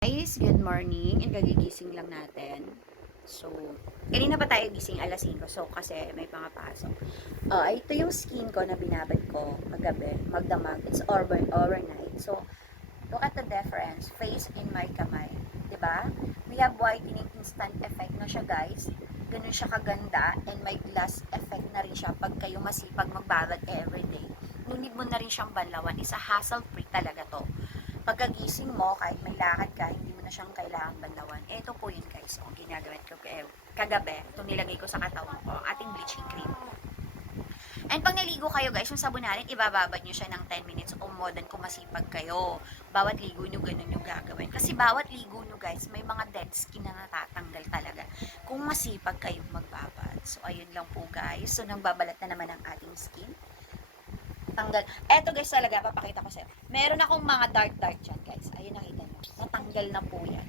Guys, good morning. And kagigising lang natin. So, kanina pa tayo gising alas 5. So, kasi may pangapasok. Ito yung skin ko na binabad ko magabi, magdamag. It's overnight. So, look at the difference. Face in my kamay. 'Di ba? We have whitening instant effect na siya, guys. Ganun siya kaganda. And may glass effect na rin siya pag kayo masipag magbabad everyday. Nunid mo na rin siyang banlawan. Isa hassle-free talaga to. Pagkagising mo, kahit may lakad ka, hindi mo na siyang kailangang banlawan. Ito po yun, guys. So, ginagawin ko kagabi. Ito nilagay ko sa katawan ko, ang ating bleaching cream. And pag naligo kayo, guys, yung sabon natin, ibababad nyo siya ng 10 minutes o more than kung masipag kayo. Bawat ligo nyo, ganun yung gagawin. Kasi bawat ligo nyo, guys, may mga dead skin na natatanggal talaga. Kung masipag kayong magbabad. So, ayun lang po, guys. So, nang babalat na naman ang ating skin. Tanggal. Eto guys talaga, papakita ko sa'yo. Meron akong mga dark dyan guys. Ayun, nakita nyo. Natanggal na po yan.